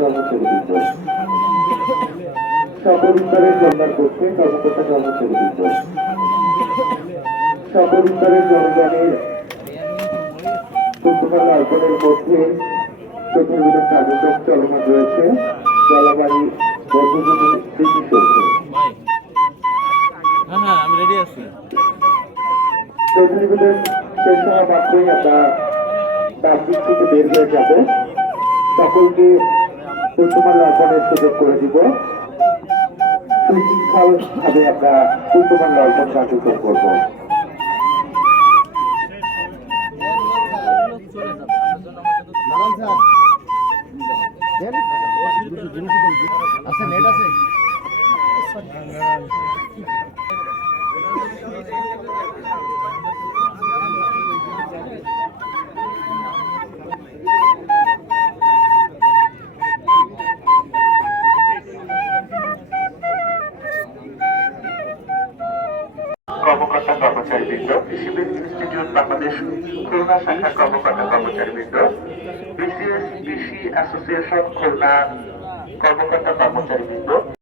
কর্মচারীবৃন্দ, সপরিবারের কল্যাণ করতে কর্মকর্তা কর্মচারীবৃন্দ, সপরিবারের জনগণের পুষ্পমাল্য অর্পণের মধ্যে চতুর্দিনের কার্যক্রম চলমান রয়েছে। জলাবাড়ি বদ্ধভূমি স্মৃতিসৌধে আমি রেডি আছি। চতুর্দিনের শেষ হওয়া মাত্রই আমরা তার দিক থেকে বের হয়ে যাব। সকলকে পুষ্পমাল্য অর্পণের সুযোগ করে দিব। সুশৃঙ্খল ভাবে আমরা পুষ্পমাল্য অর্পণ কার্যক্রম করব। আচ্ছা, নেট আছে? কর্মকর্তা কর্মচারীবৃন্দ, কৃষি ইনস্টিটিউট বাংলাদেশ খুলনা শাখার কর্মকর্তা কর্মচারীবৃন্দ, বিসিএস কৃষি অ্যাসোসিয়েশন খুলনা কর্মকর্তা কর্মচারীবৃন্দ।